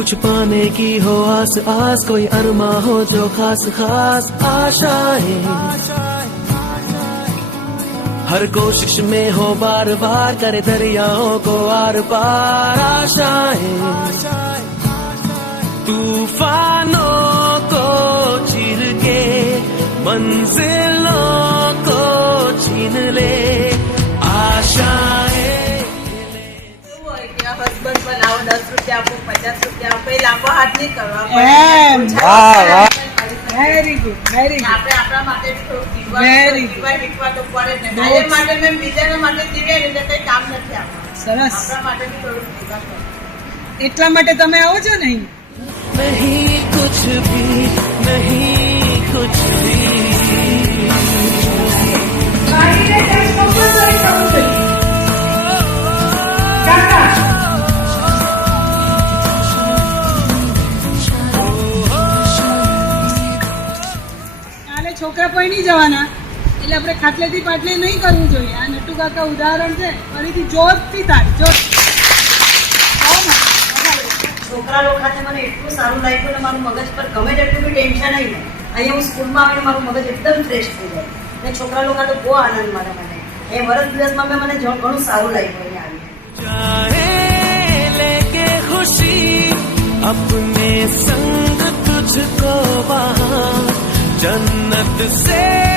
कुछ पाने की हो आस आस, कोई अरमा हो जो खास खास आशाएं, हर कोशिश में हो बार बार करे दरियाओं को आर पार आशाएं, तूफानों को चीर के मंजिलों को छीन ले आशाएं। हसबंड बनाओ 10 रुपया आपको 50 रुपया आपको लांबा हाथ नहीं करवा वेरी गुड वेरी गुड આપણે આપણા માટે થોડું દીવા તો પડે ને મારે માટે મેં બીજાના માટે દીવે એટલે કઈ કામ નથી આપવાનું સરસ આપણા માટે થોડું દીવા કરો એટલા માટે તમે આવો છો નહીં नहीं कुछ भी नहीं कुछ भी છોકરા કોઈ નહીં જવાના એટલે આપણે ખાટલેથી પાટલે નહીં કરવું જોઈએ આ નટુ કાકા ઉદાહરણ છે ફરીથી જોરથી થાય જોર છોકરા લોકો સાથે મને એટલું સારું લાગ્યું ને મારું મગજ પર ગમે તેટલું બી ટેન્શન નહીં ને અહીંયા હું સ્કૂલમાં આવીને મારું મગજ એકદમ ફ્રેશ થઈ જાય ને છોકરા લોકો તો બહુ આનંદ મળે મને એ વર્ષ દિવસમાં મને ઘણું સારું લાગ્યું અહીંયા આવીને लेके खुशी अपने संग तुझको वहाँ जन्नत से